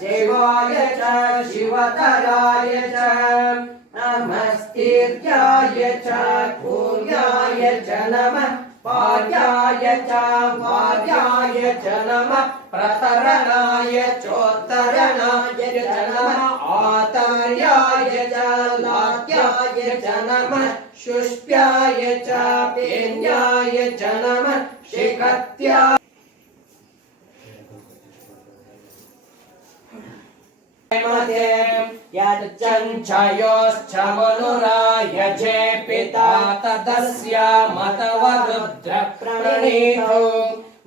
शिवाय च, शिवतराय च, नमस्तीर्याय च पूर्याय च, नमः पार्याय च वार्याय च, नमः, प्रतरणाय, चोत्तरणाय च, नमः, आतर्याय च, लात्याय च, नमः, शुष्प्याय च, पेन्याय च, नमः शिखत्या यच्चञ्चयोश्च मनुरायजे पिता तदस्य मतवरुद्रप्रणीतो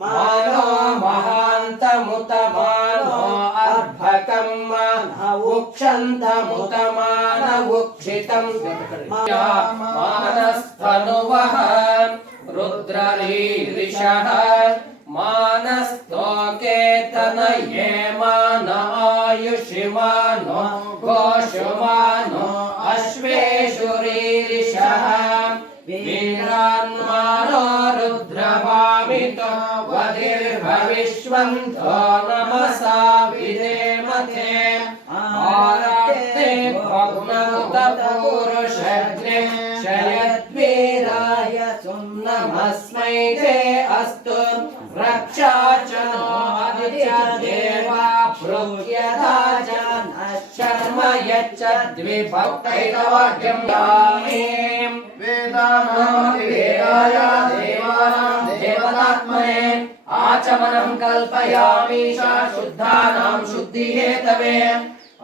मानो महान्तमुत मानो अर्भकम् मानवुक्षन्तमुत मानवुक्षितम् मानस्तनुवः रुद्ररीरिषः मानस्तोकेतनये मान आयुषि मानो घोषुमानो अश्वेषुरीरिषः वीरान्मानो रुद्रभामितो वधिर्भविष्वन्तो नमसा विदेमथे आराते भग्नमुतपूरुषग्ने शयद्वीराय सुन्नमस्मै ते अस्तु रक्षा च नो देवा प्रोह्यता च नः शर्म यच्च द्विभक्तैकवाक्यं यामे वेदाय देवानां देवतात्मने आचमनं कल्पयामीशा शुद्धानां शुद्धिहेतवे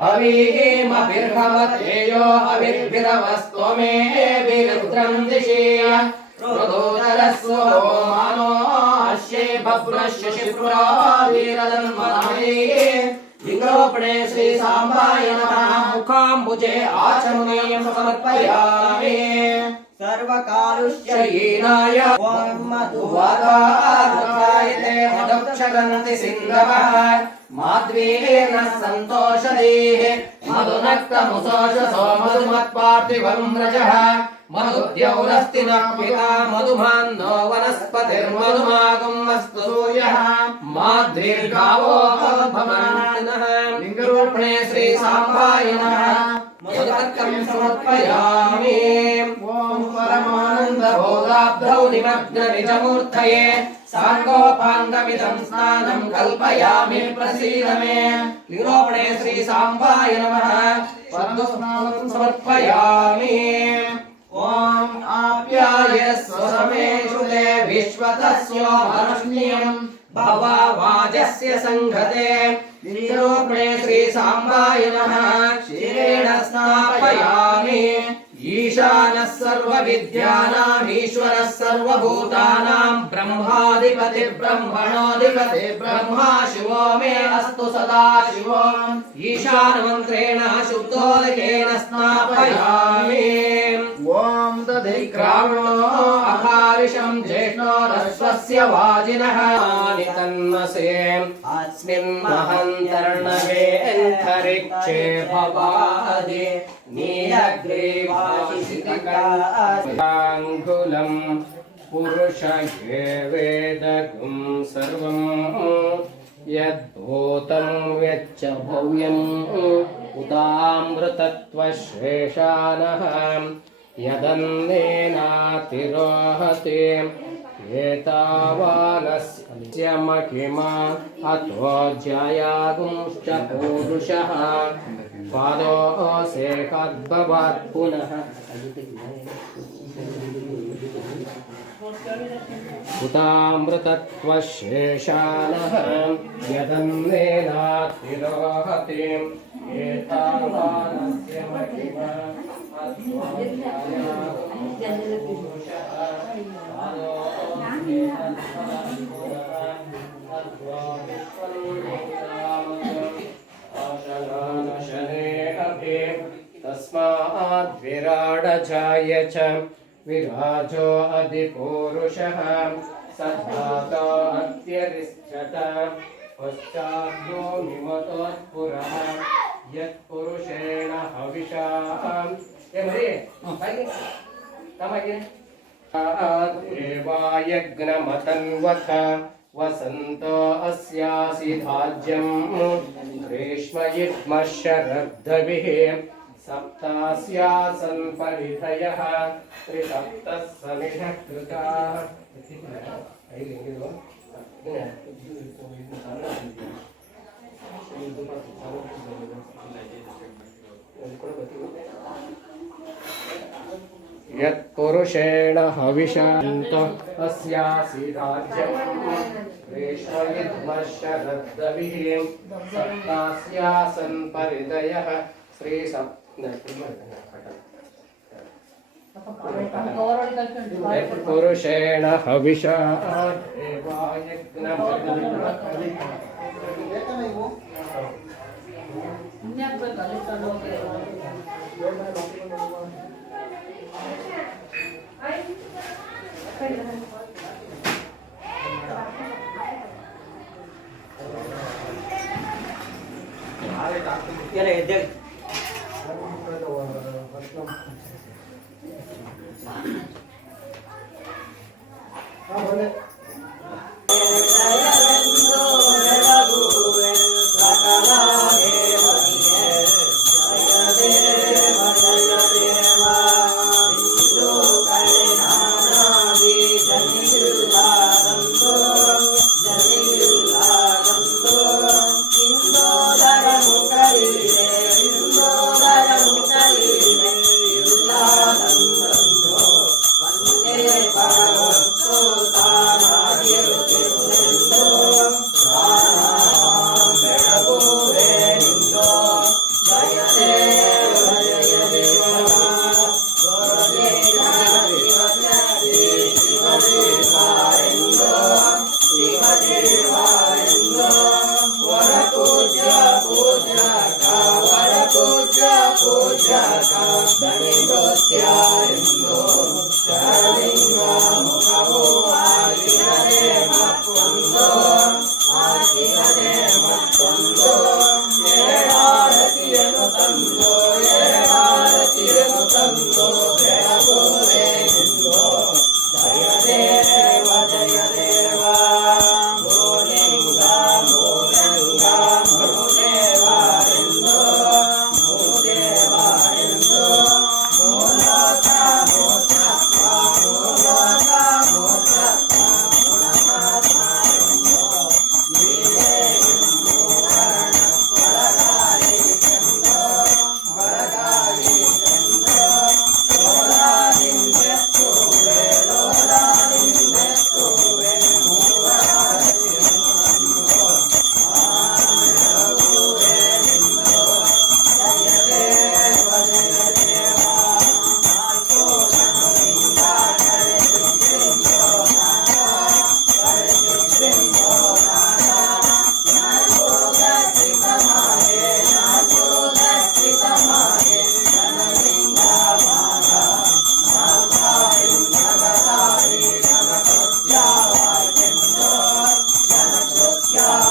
अभिर्भिरवस्त्वमेभिरुद्रं दिशेय शिप्रावीरदन्मनामे లింగోపడే శ్రీ సాంబాయ నమః. ముఖాంబుజే ఆచమనీయం సమర్పయామి. సర్వకాలుష్యహీనాయ. ఓం మధువాదాయతే మధుక్షగంతి సింగవః మాధ్వీర్ణ సంతోషదీః మధునక్తముసోష సోమధుమత్పార్థివం రజః. मधुद्यौरस्ति नः पिता मधुमान्नो वनस्पतिर्मधुमागम् अस्तु सूर्यः माद्रीर्गावो भवन्तनः लिङ्गरूपणे श्रीसाम्बाय नमः मधुपर्कं समर्पयामि ॐ परमानन्दभोगाब्धौ निमग्ननिजमूर्धये साङ्गोपाङ्गमिदं स्नानं कल्पयामि प्रसीद मे लिङ्गोपणे श्रीसाम्बाय नमः पद्मस्नानं समर्पयामि ॐ आप्याय स्वसमेषु ते विश्वतस्यो मनुष्ण्यम् भवावाजस्य सङ्घते लिङ्गोपणे श्रीसाम्बाय नमः क्षीरेण स्नापयामि ईशानः सर्वविद्यानामीश्वरः सर्वभूतानां ब्रह्माधिपतिर्ब्रह्मणोऽधिपति ब्रह्मा शिवो मे अस्तु सदा शिवो ईशानमन्त्रेण शुद्धोदकेन स्नापयामि ॐ दिक्रावणो अकारिशं ज्येष्ठोरश्वस्य वाजिनः तन्मसे अस्मिन् महन्तर्णवेऽन्तरिक्षे भवादि नीलग्रीवाशितकाङ्गुलम् पुरुष ये वेदगुं सर्वं यद्भूतं यच्च भव्यम् उदामृतत्वशेषानः यदन्नेनातिरोहति एतावानस्य महिमा पूरुषः पादोऽसेकद्भवात् पुनः। उतामृतत्वशेषानः यदन्नेनातिरोहति एतावानस्य महिमा अतो तस्माद्विराडजाय च विराजो अधिपूरुषः सद्धातो अत्यरिष्ठत पश्चाद्यो निमतोत्पुरः। यत्पुरुषेण हविषाम्। ये मरे तमागे देवायज्ञमतन्वथ वसन्तो अस्यासि धाज्यम् ग्रीष्मयुग्मः शरद्धविः सप्तास्यासन् परिधयः त्रिसप्तः समिधः कृताः यत्पुरुषेण हविषान्त। अस्यासि राज्यम् सप्तास्यासन् परिदयः श्रीसप् यत्पुरुषेण हविषा Get it,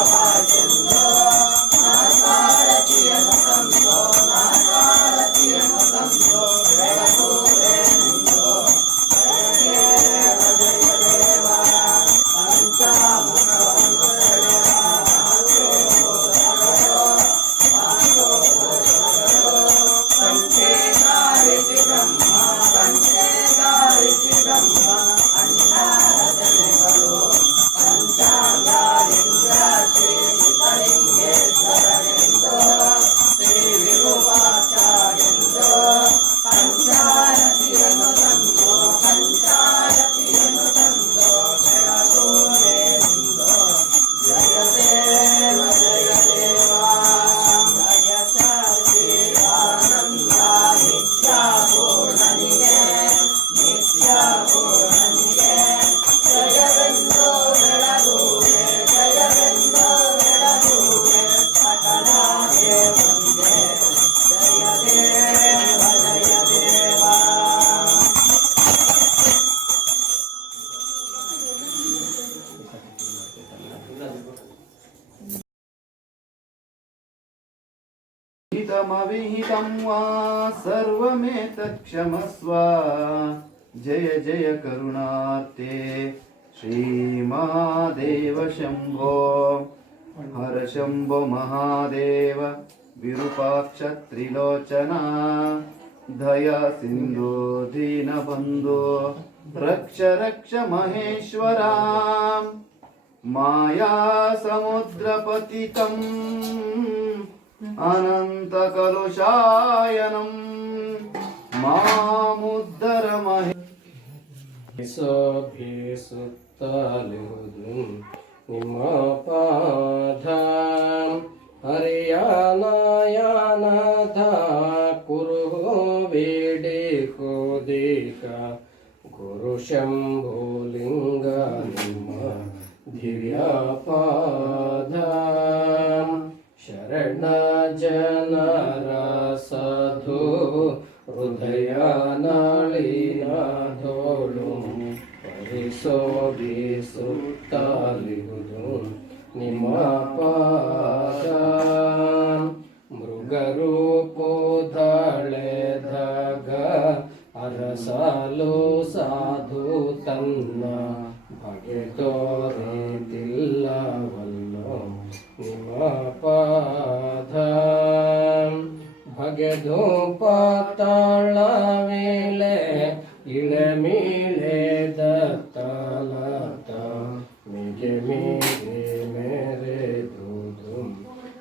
快 हितमविहितं वा सर्वमेतत्क्षमस्व। जय जय करुणार्ते महादेव शम्भो। हर शम्भो महादेव विरूपाक्ष त्रिलोचना दया सिन्धु, दीनबन्धो, रक्ष रक्ष महेश्वरा। माया समुद्रपतितम्। అనంతకలుషాయనం మాముద్దరమహి నిమపాధాం హరియానాయానాథ కురు వేడే కోదేక గురు శంభోలింగ నిమ ధిర్యా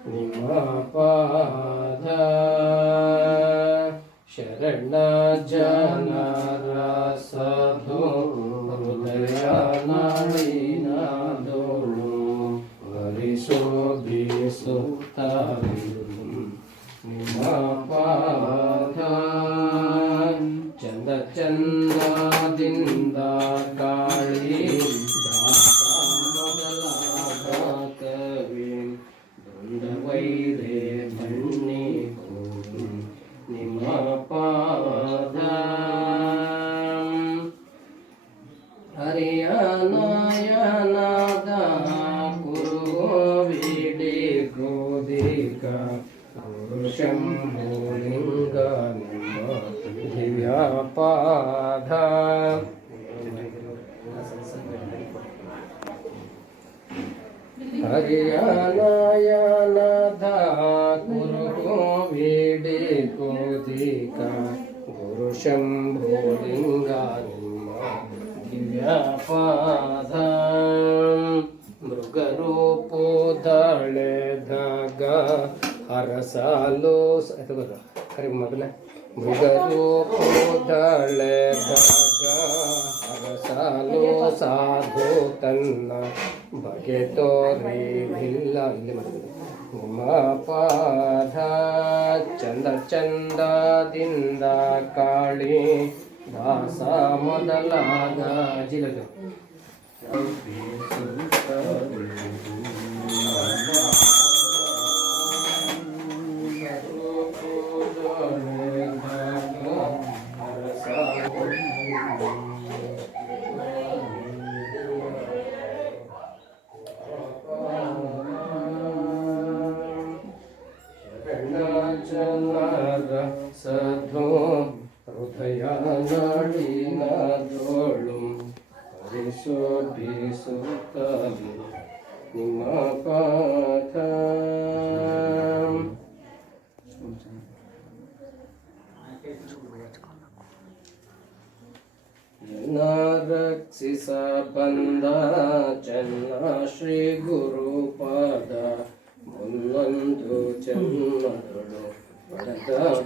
ನಿಮ್ಮ ಪಾದ ಶರಣ ಜನರ way live. ಗೋದಿಕ ಗುರು ಶಂಭುಲಿಂಗ ನಿಮ್ಮ ದಿವ್ಯ ಪಾದ ಮೃಗರೂಪೋದಳೆದಾಗ ಅರಸಾಲು ಕರಿ ಮಗನ ಮೃಗರೂಪೋದಳೆದಾಗ ಅರಸಾಲು ಸಾಧು ತನ್ನ ಬಗೆ ತೋರಿಲ್ಲ ಇಲ್ಲಿ ನಿಮ್ಮ ಪಾದ ಚಂದ ಚಂದದಿಂದ ಕಾಳಿ ದಾಸ ಮೊದಲಾದ ಜಿಲ್ಲದು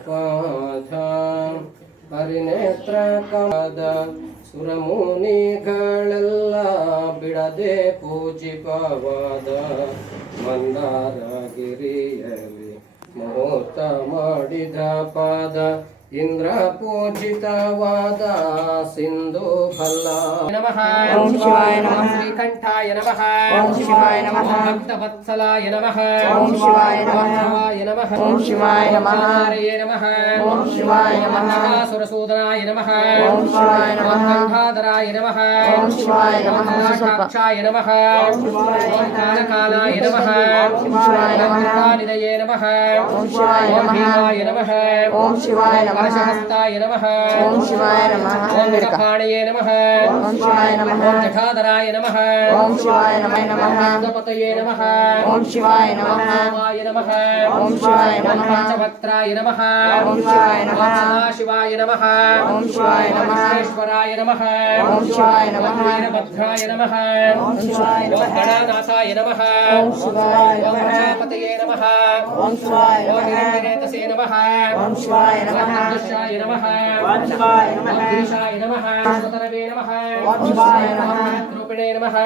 ಪಾದ ಹರಿನೇತ್ರ ಕಾದ ಸುರಮುನಿಗಳೆಲ್ಲ ಬಿಡದೆ ಪೂಜಿಪವಾದ ಮಂದಾರಗಿರಿಯಲ್ಲಿ ಮೋತ ಮಾಡಿದ ಪಾದ ఇంద్రపూజితవాద సింధు శ్రీకంఠాయ నమ శివాయ నమ భక్తవత్సలాయ నమ శివాయ నమాయ నమ శివాయ నమారయ నమ శివాయ నమసురసూదనాయ నమ శివాయ నమాధరాయ నమ శివాయ శివాయ నమ ఆకాశహస్తాయ నమ ఓం శివాయ నమ ఓం విరకాణయే నమ ఓం శివాయ నమ ఓం జఠాధరాయ నమ ఓం శివాయ నమ నమ నందపతయే నమ ఓం శివాయ నమ ఓమాయ నమ ఓం శివాయ నమ పంచభక్త్రాయ నమ ఓం శివాయ నమ శివాయ నమ ఓం శివాయ నమ విశ్వేశ్వరాయ నమ ఓం శివాయ నమ వీరభద్రాయ నమ ఓం శివాయ నమ గణానాథాయ నమ ఓం శివాయ నమ ప్రజాపతయే నమ ఓం శివాయ నమ ఓం హిరణ్యనేతసే నమ ఓం శివాయ నమ దుర్గాయ నమః శివాయ నమః గిరిశాయ నమః సుతరవే నమః రూపిణే నమః